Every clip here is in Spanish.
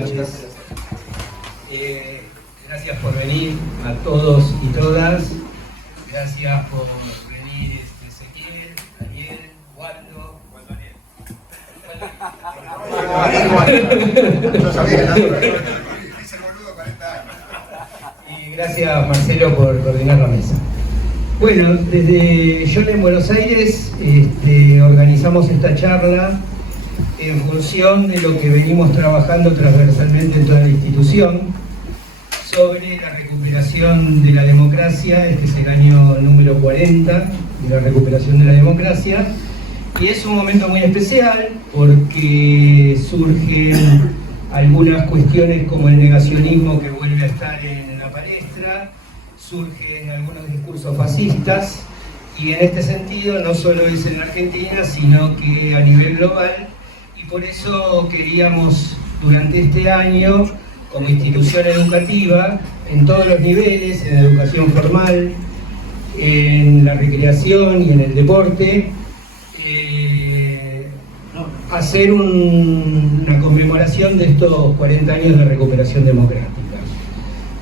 noches. Gracias por venir a todos y todas. Gracias por venir Ezequiel, Daniel, Waldo. Y gracias Marcelo por coordinar la mesa. Bueno, desde Yole en Buenos Aires organizamos esta charla en función de lo que venimos trabajando transversalmente en toda la institución sobre la recuperación de la democracia. Este es el año número 40 de la recuperación de la democracia y es un momento muy especial porque surgen algunas cuestiones como el negacionismo que vuelve a estar en la palestra, surgen algunos discursos fascistas y en este sentido no solo es en Argentina sino que a nivel global. Por eso queríamos durante este año, como institución educativa, en todos los niveles, en la educación formal, en la recreación y en el deporte, hacer una conmemoración de estos 40 años de recuperación democrática.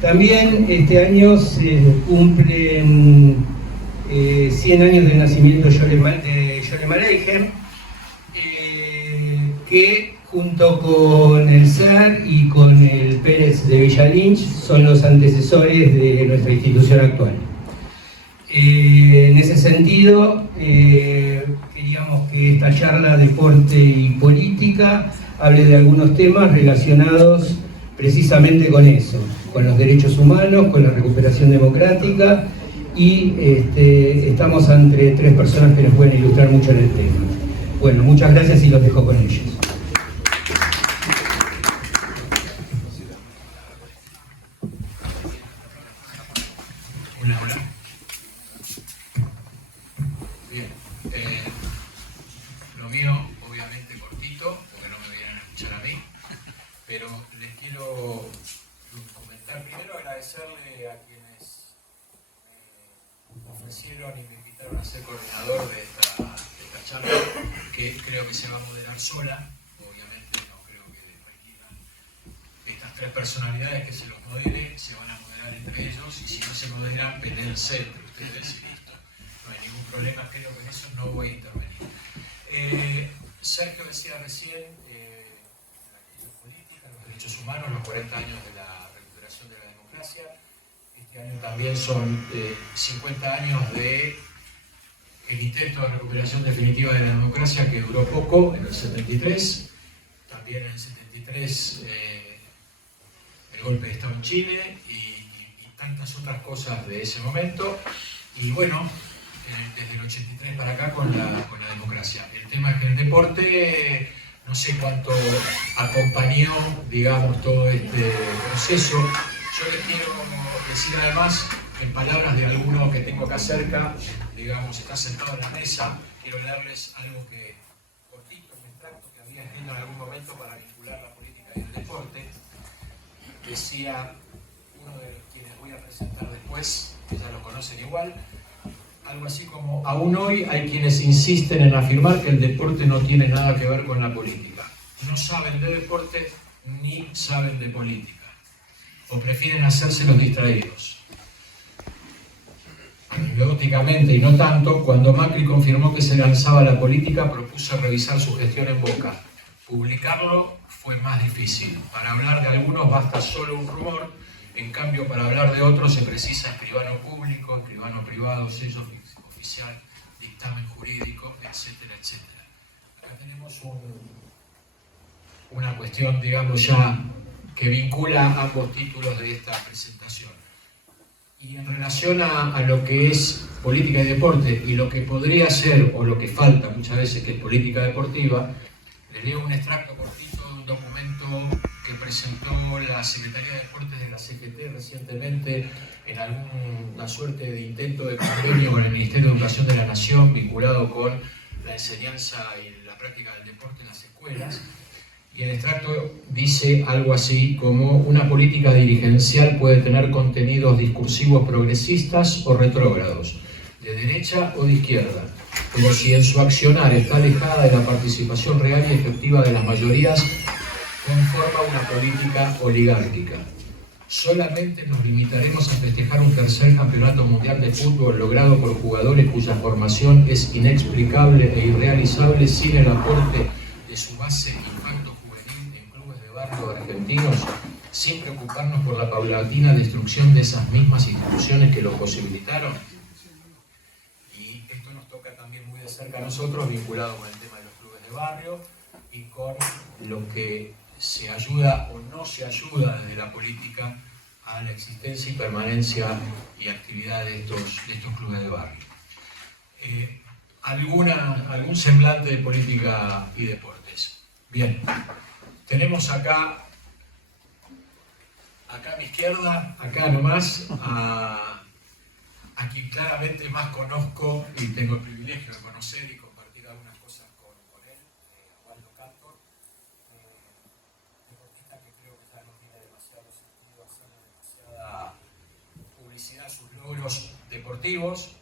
También este año se cumplen 100 años del nacimiento de Yole Maleijer, que junto con el SER y con el Pérez de Villa Lynch son los antecesores de nuestra institución actual. En ese sentido, queríamos que esta charla Deporte y Política hable de algunos temas relacionados precisamente con eso, con los derechos humanos, con la recuperación democrática y estamos ante tres personas que nos pueden ilustrar mucho en el tema. Bueno, muchas gracias y los dejo con ellos. Hola. Bien, lo mío obviamente cortito, porque no me vienen a escuchar a mí, pero les quiero comentar, primero agradecerle a quienes me ofrecieron y me invitaron a ser coordinador de esta charla, que creo que se va a moderar sola. Obviamente no creo que requieran estas tres personalidades que se los modere, se van a moderar entre ellos, y si no se moderan, peléense entre ustedes y listo. No hay ningún problema, creo que en eso no voy a intervenir. Sergio decía recién la crisis política, los derechos humanos, los 40 años de la recuperación de la democracia. Este año también son 50 años de el intento de recuperación definitiva de la democracia, que duró poco, en el 73, también en el 73 el golpe de Estado en Chile y tantas otras cosas de ese momento, y bueno, desde el 83 para acá con la democracia. El tema es que el deporte, no sé cuánto acompañó, digamos, todo este proceso. Yo les quiero decir además, en palabras de alguno que tengo acá cerca, digamos, está sentado en la mesa, quiero leerles algo que, cortito, un extracto que había escrito en algún momento para vincular la política y el deporte. Decía uno de quienes voy a presentar después, que ya lo conocen igual, algo así como: aún hoy hay quienes insisten en afirmar que el deporte no tiene nada que ver con la política. No saben de deporte ni saben de política, o prefieren hacerse los distraídos. Anecdóticamente, y no tanto, cuando Macri confirmó que se lanzaba a la política, propuso revisar su gestión en Boca. Publicarlo fue más difícil. Para hablar de algunos basta solo un rumor, en cambio para hablar de otros se precisa escribano público, escribano privado, sello oficial, dictamen jurídico, etcétera, etcétera. Acá tenemos una cuestión, digamos, ya que vincula ambos títulos de esta presentación. Y en relación a lo que es política y deporte, y lo que podría ser, o lo que falta muchas veces, que es política deportiva, les leo un extracto cortito de un documento que presentó la Secretaría de Deportes de la CGT recientemente en alguna suerte de intento de convenio con el Ministerio de Educación de la Nación, vinculado con la enseñanza y la práctica del deporte en las escuelas. Y el extracto dice algo así como: una política dirigencial puede tener contenidos discursivos progresistas o retrógrados, de derecha o de izquierda, pero si en su accionar está alejada de la participación real y efectiva de las mayorías, conforma una política oligárquica. Solamente nos limitaremos a festejar un tercer campeonato mundial de fútbol logrado por jugadores cuya formación es inexplicable e irrealizable sin el aporte de su base infanto-juvenil en clubes de barrio argentinos, sin preocuparnos por la paulatina destrucción de esas mismas instituciones que lo posibilitaron. Y esto nos toca también muy de cerca a nosotros, vinculado con el tema de los clubes de barrio y con lo que se ayuda o no se ayuda desde la política a la existencia y permanencia y actividad de estos clubes de barrio. Algún semblante de política y deportes. Bien, tenemos acá a mi izquierda, acá nomás, a quien claramente más conozco y tengo el privilegio de conocer y compartir algunas cosas con él, a Waldo Cantor, deportista que creo que ya no tiene demasiado sentido hacerle demasiada publicidad a sus logros deportivos,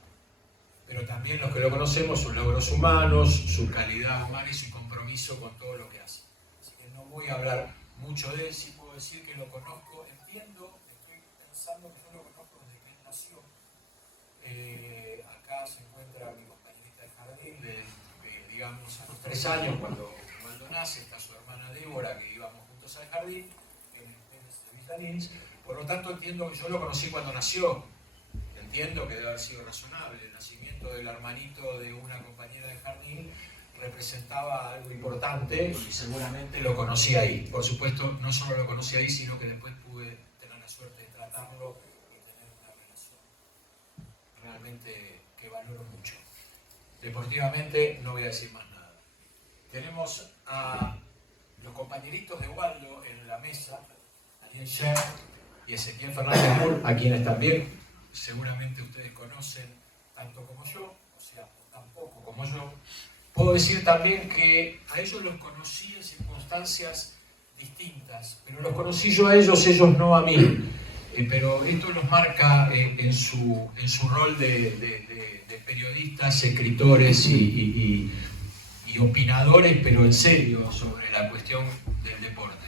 pero también los que lo conocemos, sus logros humanos, su calidad humana y su compromiso con todo lo que hace. Así que no voy a hablar mucho de él, sí puedo decir que lo conozco, entiendo, estoy pensando que yo lo conozco desde que él nació. Acá se encuentra mi compañerita de jardín, digamos a los 3 años, cuando nace, está su hermana Débora, que íbamos juntos al jardín, en Villa Lynch. Por lo tanto, entiendo que yo lo conocí cuando nació. Entiendo que debe haber sido razonable. El nacimiento del hermanito de una compañera de jardín representaba algo importante y seguramente lo conocí ahí. Por supuesto, no solo lo conocí ahí, sino que después pude tener la suerte de tratarlo y tener una relación realmente que valoro mucho. Deportivamente no voy a decir más nada. Tenemos a los compañeritos de Waldo en la mesa, Ariel Sher y Ezequiel Fernández Moore, a quienes también seguramente ustedes conocen tanto como yo, o sea, tampoco como yo. Puedo decir también que a ellos los conocí en circunstancias distintas, pero los conocí yo a ellos no a mí. Pero esto los marca en su rol de periodistas, escritores y opinadores, pero en serio, sobre la cuestión del deporte.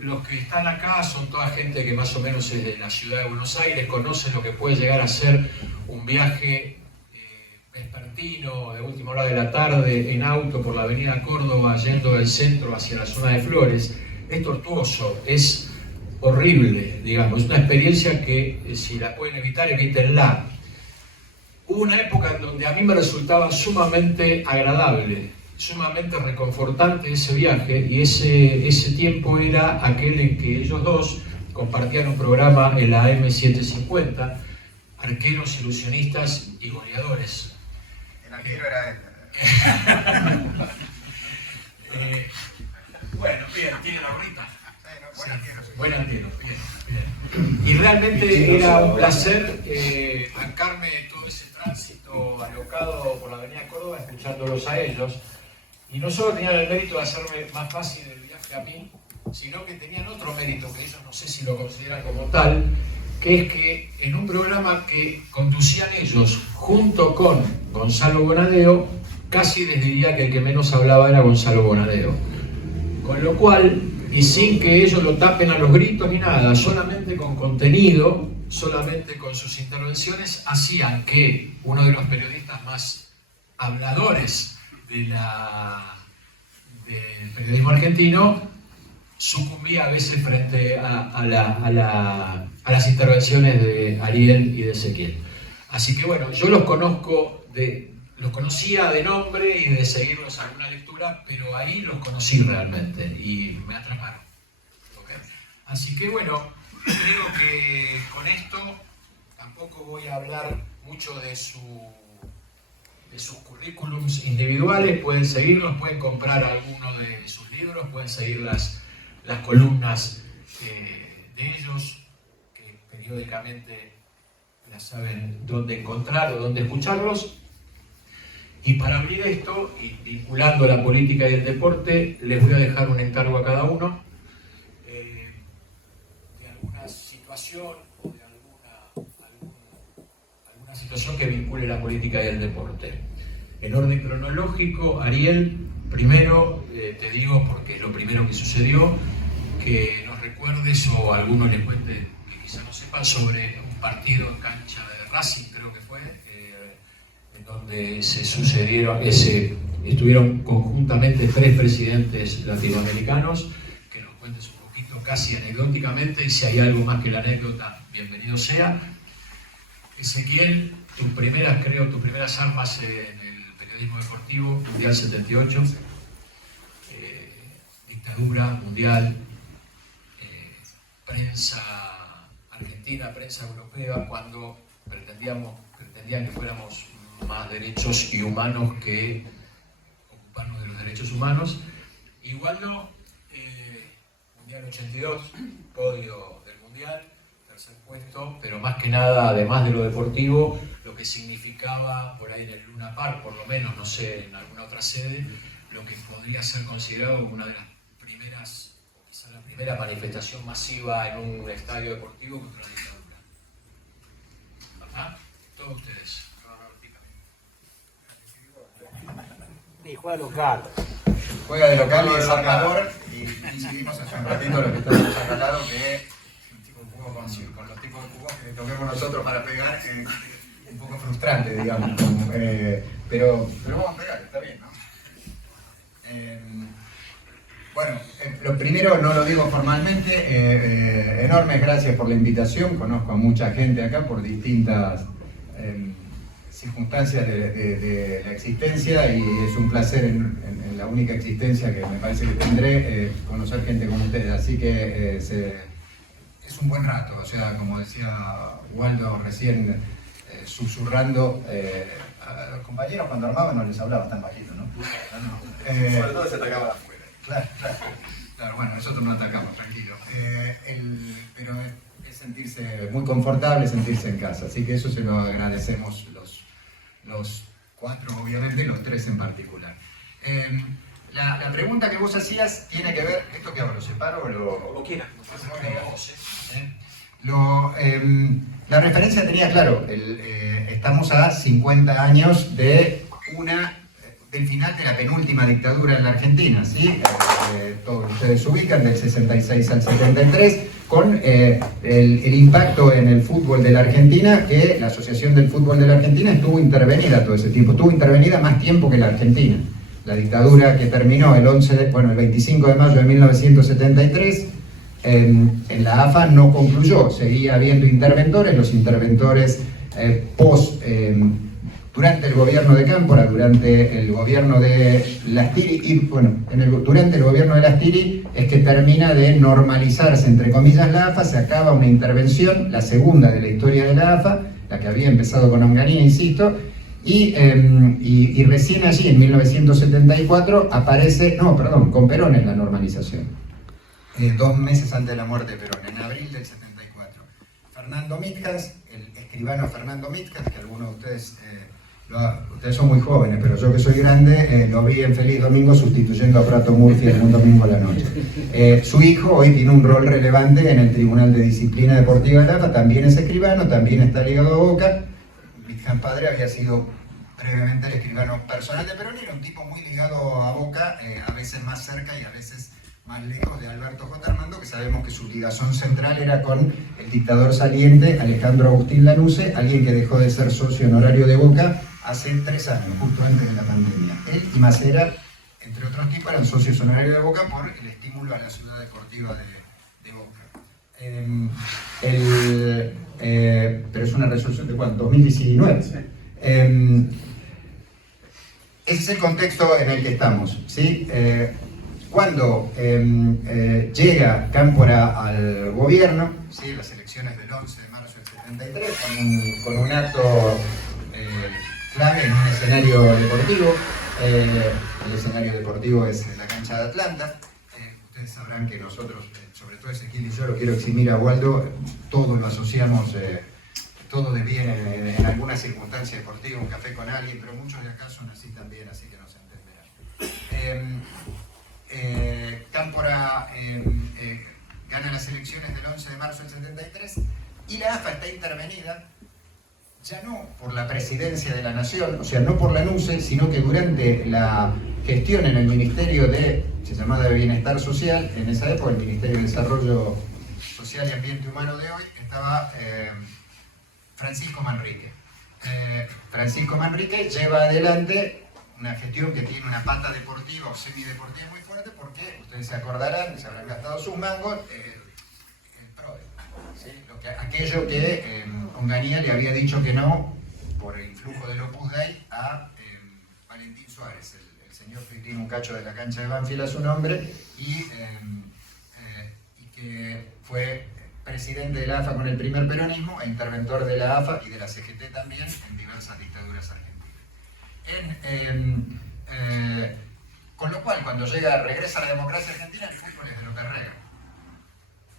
Los que están acá son toda gente que más o menos es de la ciudad de Buenos Aires, conocen lo que puede llegar a ser un viaje vespertino de última hora de la tarde en auto por la avenida Córdoba yendo del centro hacia la zona de Flores. Es tortuoso, es horrible, digamos, es una experiencia que si la pueden evitar, evítenla. Hubo una época en donde a mí me resultaba sumamente agradable, sumamente reconfortante ese viaje, y ese tiempo era aquel en que ellos dos compartían un programa en la AM750, arqueros, ilusionistas y goleadores. El arquero era él. Bueno, bien, tiene la gorrita. Buen arquero. Buen arquero, bien. Y realmente era un placer bancarme todo ese tránsito alocado por la avenida Córdoba escuchándolos a ellos. Y no solo tenían el mérito de hacerme más fácil el viaje a mí, sino que tenían otro mérito, que ellos no sé si lo consideran como tal, que es que en un programa que conducían ellos junto con Gonzalo Bonadeo, casi les diría que el que menos hablaba era Gonzalo Bonadeo. Con lo cual, y sin que ellos lo tapen a los gritos ni nada, solamente con contenido, solamente con sus intervenciones, hacían que uno de los periodistas más habladores del periodismo argentino sucumbía a veces frente a las intervenciones de Ariel y de Ezequiel. Así que bueno, yo los conocía de nombre y de seguirlos alguna lectura, pero ahí los conocí realmente y me atraparon. ¿Okay? Así que bueno, creo que con esto tampoco voy a hablar mucho de sus currículums individuales. Pueden seguirlos, pueden comprar alguno de sus libros, pueden seguir las columnas de ellos, que periódicamente ya saben dónde encontrar o dónde escucharlos. Y para abrir esto, y vinculando la política y el deporte, les voy a dejar un encargo a cada uno de alguna situación o de alguna situación que vincule la política y el deporte. En orden cronológico, Ariel, Primero, te digo, porque es lo primero que sucedió, que nos recuerdes o a algunos les cuente que quizá no sepan sobre un partido en cancha de Racing, creo que fue, en donde se sucedieron, estuvieron conjuntamente 3 presidentes latinoamericanos, que nos cuentes un poquito casi anecdóticamente, y si hay algo más que la anécdota, bienvenido sea. Ezequiel, tus primeras armas en el periodismo deportivo, Mundial 78, dictadura mundial, prensa argentina, prensa europea, cuando pretendían que fuéramos más derechos y humanos que ocuparnos de los derechos humanos. Igual no, Mundial 82, podio del Mundial, tercer puesto, pero más que nada, además de lo deportivo, lo que significaba por ahí en el Luna Park, por lo menos, no sé, en alguna otra sede, lo que podría ser considerado una de las primeras, o quizá la primera manifestación masiva en un estadio deportivo contra la dictadura. ¿Verdad? Todos ustedes. Y juega local. Juega de local y de Salvador, y decidimos hace un ratito lo que estábamos acá al lado, que es un tipo de juego con los tipos de jugos que toquemos nosotros para pegar, un poco frustrante, digamos. Pero vamos a pegar, está bien, ¿no? Bueno, lo primero, no lo digo formalmente, enormes gracias por la invitación. Conozco a mucha gente acá por distintas circunstancias de la existencia, y es un placer en la única existencia que me parece que tendré, conocer gente como ustedes. Así que es un buen rato, o sea, como decía Waldo recién, susurrando, a los compañeros cuando armaban no les hablaba tan bajito, ¿no? Sobre todo se atacaban afuera. Claro, bueno, nosotros no atacamos, tranquilo. Pero es sentirse muy confortable, sentirse en casa, así que eso se lo agradecemos los 4, obviamente, y los 3 en particular. La pregunta que vos hacías tiene que ver, ¿esto qué hago? ¿Lo separo o lo...? Como quieras. La referencia tenía claro, estamos a 50 años del final de la penúltima dictadura en la Argentina, ¿sí? Todos ustedes se ubican, del 66 al 73, con el impacto en el fútbol de la Argentina, que la Asociación del Fútbol de la Argentina estuvo intervenida todo ese tiempo, estuvo intervenida más tiempo que la Argentina. La dictadura que terminó el 25 de mayo de 1973, en la AFA no concluyó, seguía habiendo interventores, los interventores durante el gobierno de Cámpora, durante el gobierno de Lastiri, y bueno, durante el gobierno de Lastiri es que termina de normalizarse, entre comillas, la AFA, se acaba una intervención, la segunda de la historia de la AFA, la que había empezado con Onganía, insisto, y recién allí, en 1974, con Perón en la normalización. 2 meses antes de la muerte de Perón, en abril del 74. Fernando Mitjas, el escribano Fernando Mitjas, que algunos de ustedes, ustedes son muy jóvenes, pero yo que soy grande, lo vi en Feliz Domingo sustituyendo a Prato Murphy en un domingo a la noche. Su hijo hoy tiene un rol relevante en el Tribunal de Disciplina Deportiva de la AFA, también es escribano, también está ligado a Boca. Mitjas padre había sido brevemente el escribano personal de Perón y era un tipo muy ligado a Boca, a veces más cerca y a veces más lejos de Alberto J. Armando, que sabemos que su ligazón central era con el dictador saliente Alejandro Agustín Lanusse, alguien que dejó de ser socio honorario de Boca hace 3 años, justo antes de la pandemia. Él y Macera, entre otros tipos, eran socios honorarios de Boca por el estímulo a la ciudad deportiva de Boca. Pero es una resolución de ¿cuándo? 2019. Sí. Ese es el contexto en el que estamos, ¿sí? Cuando llega Cámpora al gobierno, ¿sí? Las elecciones del 11 de marzo del 73, con un acto clave en un escenario deportivo. El escenario deportivo es la cancha de Atlanta. Ustedes sabrán que nosotros, sobre todo Ezequiel y yo, lo quiero eximir a Waldo, todos lo asociamos, todo de bien en alguna circunstancia deportiva, un café con alguien, pero muchos de acá son así también, así que nos entenderán. Cámpora gana las elecciones del 11 de marzo del 73 y la AFA está intervenida ya no por la presidencia de la nación, o sea, no por Lanusse, sino que durante la gestión en el Ministerio se llamaba de Bienestar Social, en esa época el Ministerio de Desarrollo Social y Ambiente Humano de hoy, estaba Francisco Manrique. Francisco Manrique lleva adelante una gestión que tiene una pata deportiva o semideportiva muy fuerte porque, ustedes se acordarán, se habrán gastado sus mangos, el PRODE, ¿sí? Aquello que Onganía le había dicho que no por el influjo del Opus Dei a Valentín Suárez, el señor que tiene un cacho de la cancha de Banfield a su nombre y que fue presidente de la AFA con el primer peronismo e interventor de la AFA y de la CGT también en diversas dictaduras argentinas. Con lo cual, cuando regresa la democracia argentina, el fútbol es de López Rega.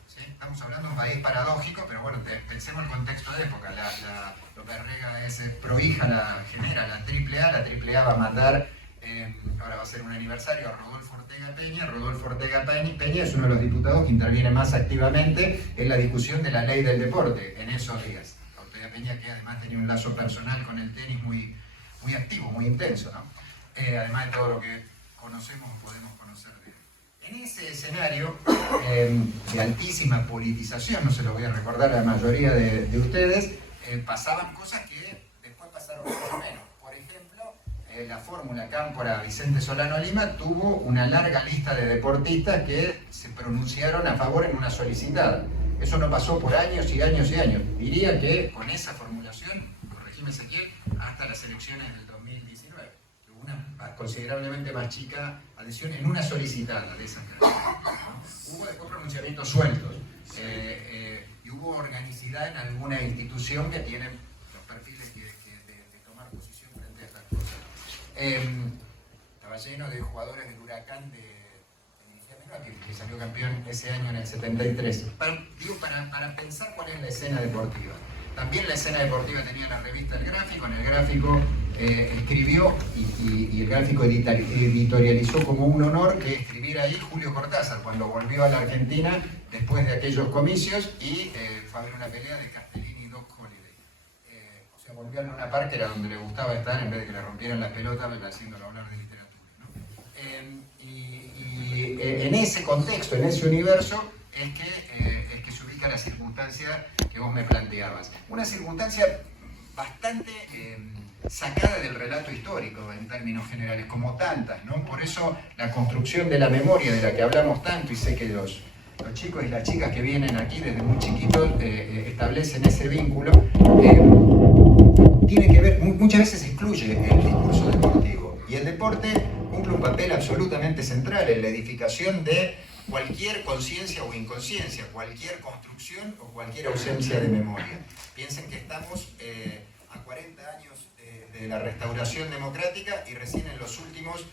¿Sí? Estamos hablando de un país paradójico, pero bueno, pensemos el contexto de época. López Rega genera la AAA, la AAA va a mandar, ahora va a ser un aniversario, a Rodolfo Ortega Peña. Rodolfo Ortega Peña es uno de los diputados que interviene más activamente en la discusión de la ley del deporte en esos días. Ortega Peña, que además tenía un lazo personal con el tenis muy activo, muy intenso, ¿no? Además de todo lo que conocemos o podemos conocer de él. En ese escenario de altísima politización, no se lo voy a recordar a la mayoría de ustedes, pasaban cosas que después pasaron mucho menos. Por ejemplo, la fórmula Cámpora Vicente Solano Lima tuvo una larga lista de deportistas que se pronunciaron a favor en una solicitada. Eso no pasó por años y años y años. Diría que con esa formulación, corregime Ezequiel, hasta las elecciones del 2019. Hubo una considerablemente más chica adhesión en una solicitada de esas características, ¿no? Hubo después pronunciamientos sueltos y hubo organicidad en alguna institución que tiene los perfiles de tomar posición frente a estas cosas. Estaba lleno de jugadores del Huracán que salió campeón ese año en el 73. Para pensar cuál es la escena deportiva. También la escena deportiva tenía la revista El Gráfico. En El Gráfico escribió y el Gráfico editorializó como un honor que escribiera ahí Julio Cortázar cuando volvió a la Argentina después de aquellos comicios y fue a ver una pelea de Castellini y Doc Holliday. O sea, volvió a Luna Park, era donde le gustaba estar, en vez de que le rompieran las pelotas haciéndolo hablar de literatura, ¿no? En ese contexto, en ese universo, es que se ubica la circunstancia que vos me planteabas. Una circunstancia bastante sacada del relato histórico en términos generales, como tantas, ¿no? Por eso la construcción de la memoria de la que hablamos tanto, y sé que los chicos y las chicas que vienen aquí desde muy chiquitos establecen ese vínculo, tiene que ver, muchas veces excluye el discurso deportivo. Y el deporte cumple un papel absolutamente central en la edificación de cualquier conciencia o inconsciencia, cualquier construcción o cualquier ausencia de memoria. Piensen que estamos a 40 años de la restauración democrática y recién en los últimos,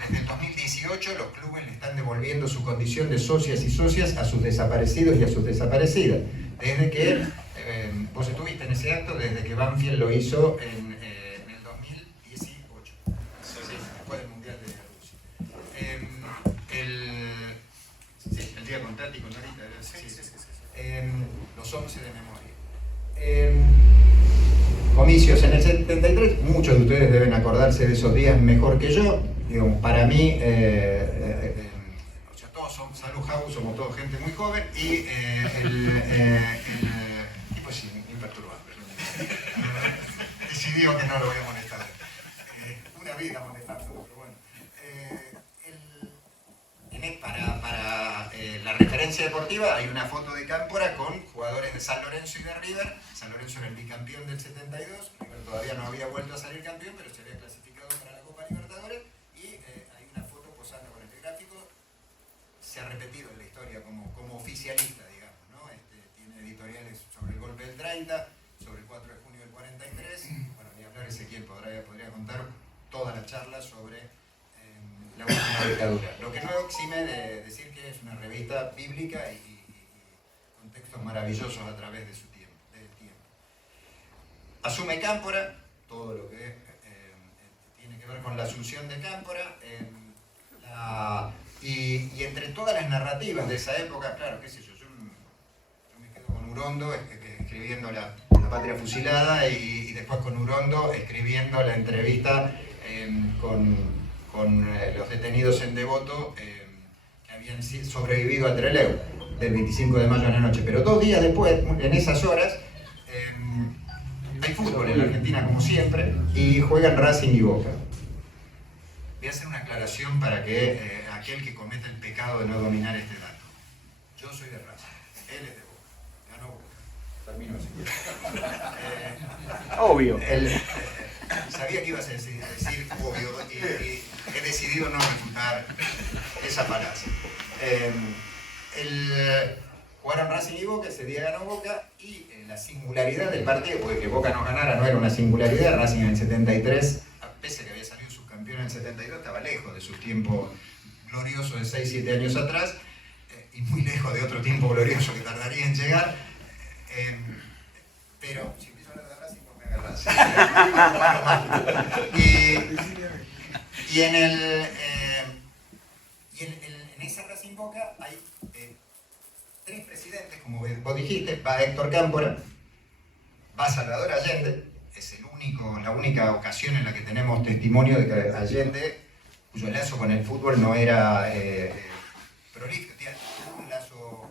desde el 2018, los clubes le están devolviendo su condición de socias y socias a sus desaparecidos y a sus desaparecidas. Desde que, vos estuviste en ese acto, desde que Banfield lo hizo en el 2018, sí, después del Mundial de Rusia. El día con Tati, con Norita, los 11 de memoria. Comicios en el 73, muchos de ustedes deben acordarse de esos días mejor que yo. Digo, para mí, o sea, todos somos, salud Jau, somos todos gente muy joven y tipo sí, imperturbable. Decidió que no lo voy a molestar. Una vida molestándolo, pero bueno. Para la referencia deportiva hay una foto de Cámpora con jugadores de San Lorenzo y de River. San Lorenzo era el bicampeón del 72, River todavía no había vuelto a salir campeón, pero se había clasificado para la Copa Libertadores y hay una foto posando con el Gráfico. Se ha repetido en la historia como oficialista, digamos, ¿no? Tiene editoriales sobre el golpe del 30, sobre el 4 de junio del 43. Bueno, ni hablar Ezequiel podría contar toda la charla sobre la última dictadura. Lo que no exime de decir que es una revista bíblica y con textos maravillosos a través de su tiempo, del tiempo. Asume Cámpora, todo lo que tiene que ver con la asunción de Cámpora, y entre todas las narrativas de esa época, claro, qué sé yo me quedo con Urondo escribiendo la Patria Fusilada y después con Urondo escribiendo la entrevista con con los detenidos en Devoto que habían sobrevivido a Trelew del 25 de mayo en la noche. Pero 2 días después, en esas horas, hay fútbol en la Argentina como siempre y juegan Racing y Boca. Voy a hacer una aclaración para que aquel que cometa el pecado de no dominar este dato. Yo soy de Racing, él es de Boca, ganó Boca. Termino así. Obvio. Sabía que ibas a decir obvio y he decidido no refutar esa falacia. Jugaron Racing y Boca, ese día ganó Boca y la singularidad del partido, porque que Boca no ganara no era una singularidad. Racing en el 73, pese a que había salido subcampeón en el 72, estaba lejos de su tiempo glorioso de 6-7 años atrás y muy lejos de otro tiempo glorioso que tardaría en llegar. Pero si empiezo a hablar de Racing, no me agarras. En esa Racing Boca hay 3 presidentes, como vos dijiste. Va Héctor Cámpora, va Salvador Allende, es la única ocasión en la que tenemos testimonio de que Allende, cuyo lazo con el fútbol no era prolijo, tenía un lazo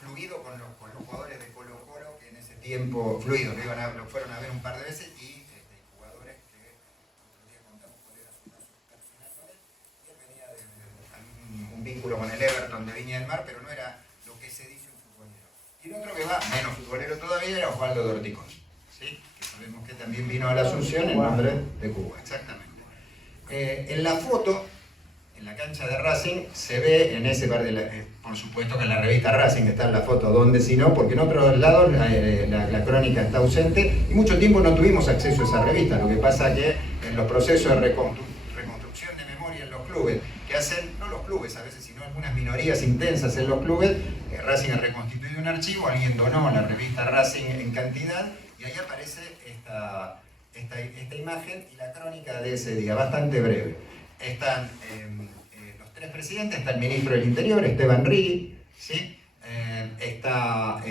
fluido con los jugadores de Colo Colo, que en ese tiempo, fluido, lo fueron a ver un par de veces, y jugadores que otro día contamos cuál era su lazo personal con él, y él venía de un vínculo con el Everton de Viña del Mar, pero no era lo que se dice un futbolero. Y el otro que va, menos futbolero todavía, era Osvaldo Dorticón, ¿sí? Que sabemos que también vino a la Asunción en nombre de Cuba, exactamente. En la foto, en la cancha de Racing, se ve en ese par por supuesto que en la revista Racing está en la foto, donde si no, porque en otros lados la crónica está ausente y mucho tiempo no tuvimos acceso a esa revista. Lo que pasa que en los procesos de reconstrucción de memoria en los clubes, que hacen, no los clubes a veces, sino algunas minorías intensas en los clubes, Racing ha reconstituido un archivo, alguien donó la revista Racing en cantidad y ahí aparece esta imagen y la crónica de ese día, bastante breve. Están los 3 presidentes, está el ministro del Interior, Esteban Rigui, ¿sí? Está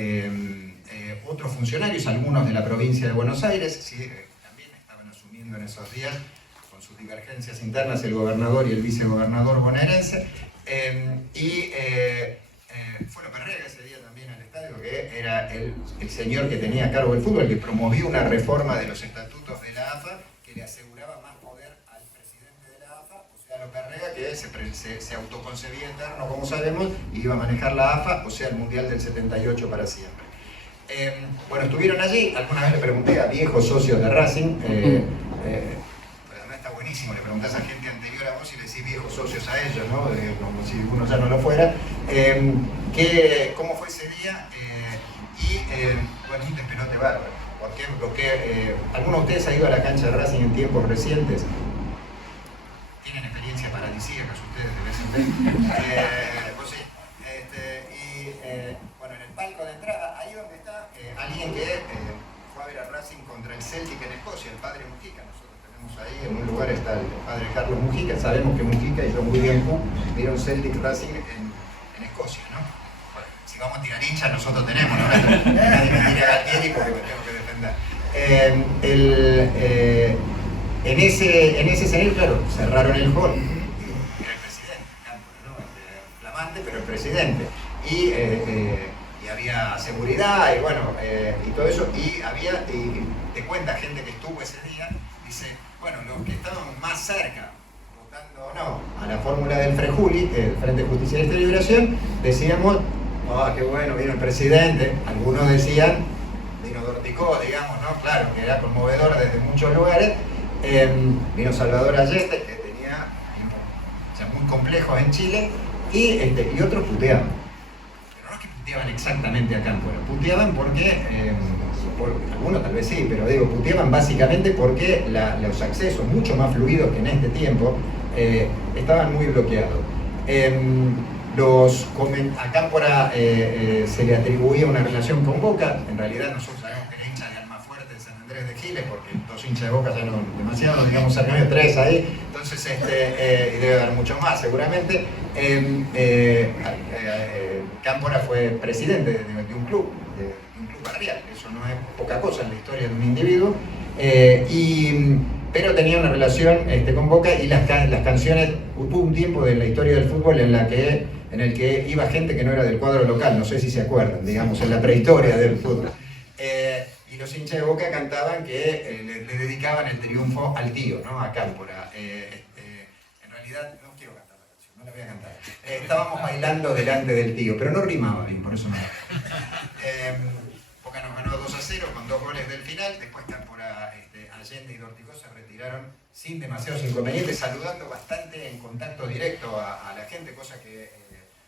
otros funcionarios, algunos de la provincia de Buenos Aires, ¿sí? También estaban asumiendo en esos días, con sus divergencias internas, el gobernador y el vicegobernador bonaerense, fue López Rega ese día también al estadio, que era el señor que tenía a cargo el fútbol, que promovió una reforma de los estatutos de la AFA que le aseguraba más poder al presidente de la AFA, o sea, López Rega, que se autoconcebía eterno, como sabemos, y iba a manejar la AFA, o sea, el Mundial del 78 para siempre. Bueno, estuvieron allí, alguna vez le pregunté a viejos socios de Racing, además está buenísimo, le preguntás a gente anterior a vos y le decís viejos socios a ellos, ¿no? Como si uno ya no lo fuera. ¿Cómo fue ese día? Bueno, un despelote bárbaro. ¿Por qué? Porque ¿alguno de ustedes ha ido a la cancha de Racing en tiempos recientes? ¿Tienen experiencia paradisíacas ustedes de vez en vez? Pues sí. Bueno, en el palco de entrada, ahí donde está alguien que fue a ver a Racing contra el Celtic en Escocia, el padre Mujica. Nosotros tenemos ahí, en un lugar está el padre Carlos Mujica. Sabemos que Mujica y John William Cook vieron Celtic Racing en Escocia, ¿no? Bueno, si vamos a tirar hinchas, nosotros tenemos, ¿no? Nadie me tira a Galtieri porque me tengo que defender. En ese escenario, claro, cerraron el hall. Era el presidente, ¿no? Flamante, pero el presidente. Y había seguridad y bueno, y todo eso. Y te cuenta gente que estuvo ese día, dice, bueno, los que estaban más cerca, votando o no, a la fórmula del Frejuli, el Frente de Justicia y Liberación, decíamos, qué bueno, vino el presidente. Algunos decían, vino Dorticó, digamos, ¿no? Claro, que era conmovedor desde muchos lugares. Vino Salvador Allende, que tenía muy complejos en Chile, y otros puteaban. Pero no es que puteaban exactamente a Cámpora, puteaban porque, algunos tal vez sí, pero digo, puteaban básicamente porque los accesos, mucho más fluidos que en este tiempo, estaban muy bloqueados. A Cámpora se le atribuía una relación con Boca. En realidad nosotros sabemos que era hincha de Almafuerte de San Andrés de Giles, porque 2 hinchas de Boca ya no demasiado, no digamos cerca de 3 ahí, entonces y debe haber mucho más seguramente. Cámpora fue presidente de un club barrial, eso no es poca cosa en la historia de un individuo, pero tenía una relación con Boca, y las canciones, hubo un tiempo de la historia del fútbol en el que iba gente que no era del cuadro local, no sé si se acuerdan, digamos, en la prehistoria del fútbol. Y los hinchas de Boca cantaban que le dedicaban el triunfo al tío, ¿no? A Cámpora. En realidad, no quiero cantar la canción, no la voy a cantar. Estábamos bailando delante del tío, pero no rimaba bien, por eso no. Boca nos ganó 2-0 con 2 goles del final. Después Cámpora, Allende y Dorticó se retiraron sin demasiados inconvenientes, saludando bastante en contacto directo a la gente, cosa que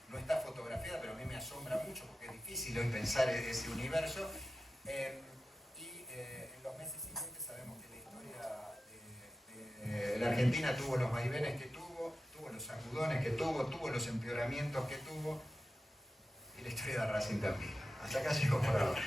no está fotografiada, pero a mí me asombra mucho porque es difícil hoy pensar ese universo. En los meses siguientes sabemos que la historia de la Argentina tuvo los vaivenes que tuvo los sacudones que tuvo los empeoramientos que tuvo, y la historia de Racing también. Hasta acá llegó por ahora.